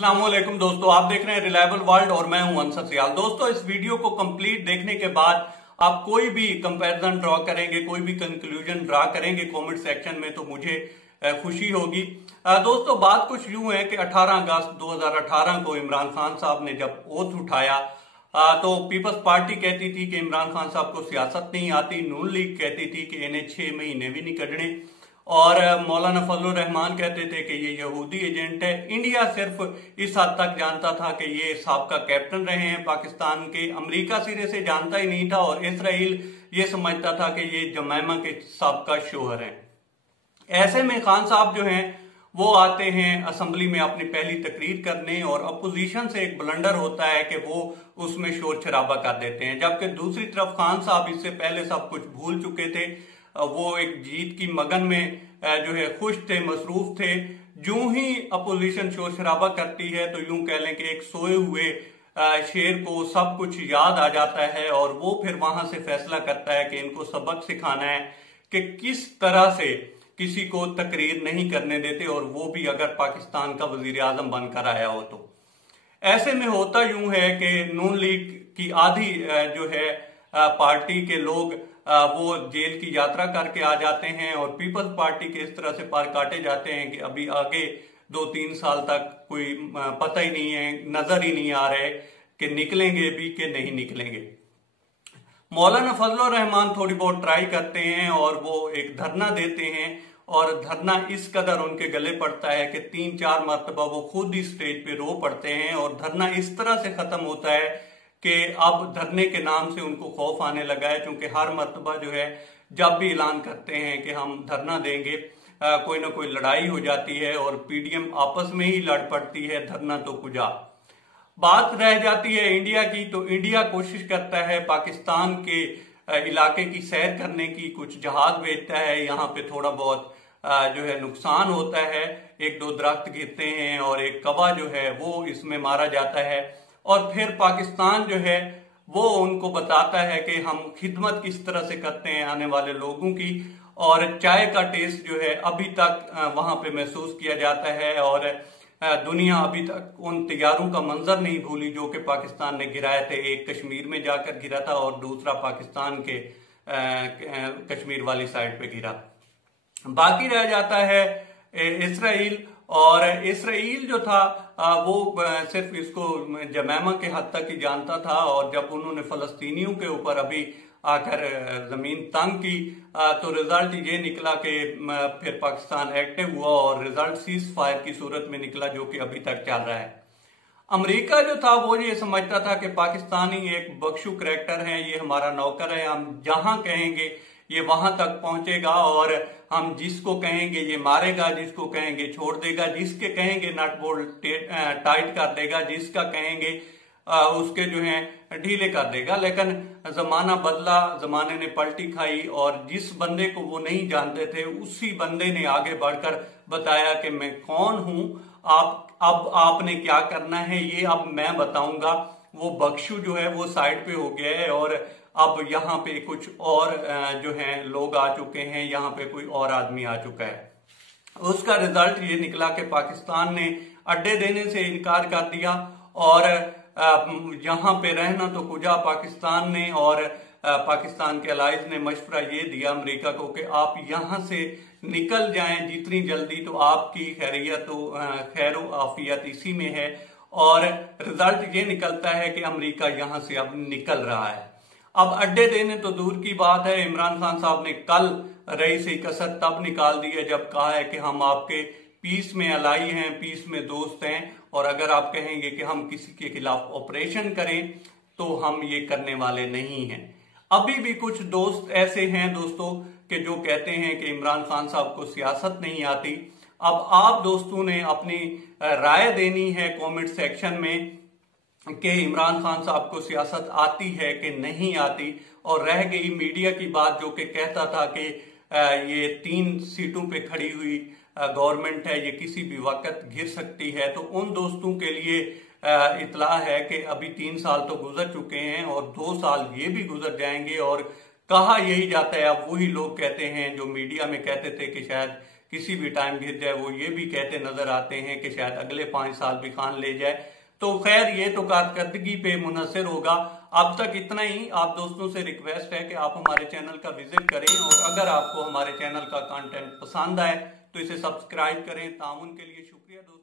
अस्सलामुअलैकुम दोस्तों, आप देख रहे हैं रिलायबल वर्ल्ड और मैं हूं अंसर सियाल। दोस्तों, इस वीडियो को कंप्लीट देखने के बाद आप कोई भी कंपैरिजन ड्रॉ करेंगे, कोई भी कंक्लूजन ड्रॉ करेंगे कमेंट सेक्शन में तो मुझे खुशी होगी। दोस्तों, बात कुछ यूं है कि 18 अगस्त 2018 को इमरान खान साहब ने जब ओथ उठाया तो पीपल्स पार्टी कहती थी कि इमरान खान साहब को सियासत नहीं आती, नून लीग कहती थी कि इन्हें 6 महीने भी नहीं कढ़ने, और मौलाना फजलुर रहमान कहते थे कि ये यहूदी एजेंट है। इंडिया सिर्फ इस हद तक जानता था कि ये साबका कैप्टन रहे हैं पाकिस्तान के, अमेरिका सिरे से जानता ही नहीं था, और इसराइल ये समझता था कि ये जमैमा के साबका शोहर हैं। ऐसे में खान साहब जो हैं वो आते हैं असेंबली में अपनी पहली तकरीर करने, और अपोजिशन से एक ब्लंडर होता है कि वो उसमें शोर शराबा कर देते हैं, जबकि दूसरी तरफ खान साहब इससे पहले सब कुछ भूल चुके थे। वो एक जीत की मगन में जो है खुश थे, मसरूफ थे। यूं ही अपोजिशन शोर शराबा करती है तो यूं कह लें कि एक सोए हुए शेर को सब कुछ याद आ जाता है, और वो फिर वहां से फैसला करता है कि इनको सबक सिखाना है कि किस तरह से किसी को तकरीर नहीं करने देते, और वो भी अगर पाकिस्तान का वजीर आजम बनकर आया हो तो। ऐसे में होता यूं है कि नून लीग की आधी जो है पार्टी के लोग वो जेल की यात्रा करके आ जाते हैं, और पीपल्स पार्टी के इस तरह से पार काटे जाते हैं कि अभी आगे 2-3 साल तक कोई पता ही नहीं है, नजर ही नहीं आ रहे कि निकलेंगे भी कि नहीं निकलेंगे। मौलाना फजलुर रहमान थोड़ी बहुत ट्राई करते हैं और वो एक धरना देते हैं, और धरना इस कदर उनके गले पड़ता है कि 3-4 मरतबा वो खुद ही स्टेज पे रो पड़ते हैं, और धरना इस तरह से खत्म होता है कि अब धरने के नाम से उनको खौफ आने लगा है, क्योंकि हर मर्तबा जो है जब भी ऐलान करते हैं कि हम धरना देंगे कोई ना कोई लड़ाई हो जाती है, और पीडीएम आपस में ही लड़ पड़ती है, धरना तो कुजा। बात रह जाती है इंडिया की, तो इंडिया कोशिश करता है पाकिस्तान के इलाके की सैर करने की, कुछ जहाज भेजता है, यहाँ पे थोड़ा बहुत जो है नुकसान होता है, 1-2 दरख्त गिरते हैं और एक कौवा जो है वो इसमें मारा जाता है, और फिर पाकिस्तान जो है वो उनको बताता है कि हम खिदमत किस तरह से करते हैं आने वाले लोगों की, और चाय का टेस्ट जो है अभी तक वहां पे महसूस किया जाता है, और दुनिया अभी तक उन तैयारों का मंजर नहीं भूली जो कि पाकिस्तान ने गिराए थे। एक कश्मीर में जाकर गिरा था और दूसरा पाकिस्तान के कश्मीर वाली साइड पे गिरा। बाकी रह जाता है इसराइल, और इसराइल जो था वो सिर्फ इसको जमैमा के हद तक ही जानता था, और जब उन्होंने फलस्तीनियों के ऊपर अभी आकर जमीन तंग की तो रिजल्ट ये निकला कि फिर पाकिस्तान एक्टिव हुआ, और रिजल्ट सीज फायर की सूरत में निकला जो कि अभी तक चल रहा है। अमेरिका जो था वो ये समझता था कि पाकिस्तानी एक बख्शू करैक्टर है, ये हमारा नौकर है, हम जहां कहेंगे ये वहां तक पहुंचेगा, और हम जिसको कहेंगे ये मारेगा, जिसको कहेंगे छोड़ देगा, जिसके कहेंगे नट बोल्ट टाइट कर देगा, जिसका कहेंगे उसके जो है ढीले कर देगा। लेकिन जमाना बदला, जमाने ने पलटी खाई, और जिस बंदे को वो नहीं जानते थे उसी बंदे ने आगे बढ़कर बताया कि मैं कौन हूं, अब आपने क्या करना है ये अब मैं बताऊंगा। वो बख्शू जो है वो साइड पे हो गया है, और अब यहाँ पे कुछ और जो है लोग आ चुके हैं, यहाँ पे कोई और आदमी आ चुका है। उसका रिजल्ट ये निकला कि पाकिस्तान ने अड्डे देने से इनकार कर दिया, और यहाँ पे रहना तो कुजा पाकिस्तान ने, और पाकिस्तान के अलाइज ने मशवरा ये दिया अमेरिका को कि आप यहाँ से निकल जाएं जितनी जल्दी, तो आपकी खैरियत खैर आफियत इसी में है। और रिजल्ट ये निकलता है कि अमेरिका यहाँ से अब निकल रहा है। अब अड्डे देने तो दूर की बात है, इमरान खान साहब ने कल रईस कसद तब निकाल दी है जब कहा है कि हम आपके पीस में अलाई हैं, पीस में दोस्त हैं, और अगर आप कहेंगे कि हम किसी के खिलाफ ऑपरेशन करें तो हम ये करने वाले नहीं हैं। अभी भी कुछ दोस्त ऐसे हैं दोस्तों कि जो कहते हैं कि इमरान खान साहब को सियासत नहीं आती। अब आप दोस्तों ने अपनी राय देनी है कमेंट सेक्शन में कि इमरान खान साहब को सियासत आती है कि नहीं आती। और रह गई मीडिया की बात जो कि कहता था कि ये 3 सीटों पे खड़ी हुई गवर्नमेंट है, ये किसी भी वक्त घिर सकती है, तो उन दोस्तों के लिए इतला है कि अभी 3 साल तो गुजर चुके हैं और 2 साल ये भी गुजर जाएंगे। और कहा यही जाता है, अब वही लोग कहते हैं जो मीडिया में कहते थे कि शायद किसी भी टाइम गिर जाए। वो ये भी कहते नजर आते हैं कि शायद अगले 5 साल भी खान ले जाए। तो खैर ये तो कारकर्दगी पे मुनहसर होगा। अब तक इतना ही। आप दोस्तों से रिक्वेस्ट है कि आप हमारे चैनल का विजिट करें, और अगर आपको हमारे चैनल का कंटेंट पसंद आए तो इसे सब्सक्राइब करें। ताउन के लिए शुक्रिया दोस्तों।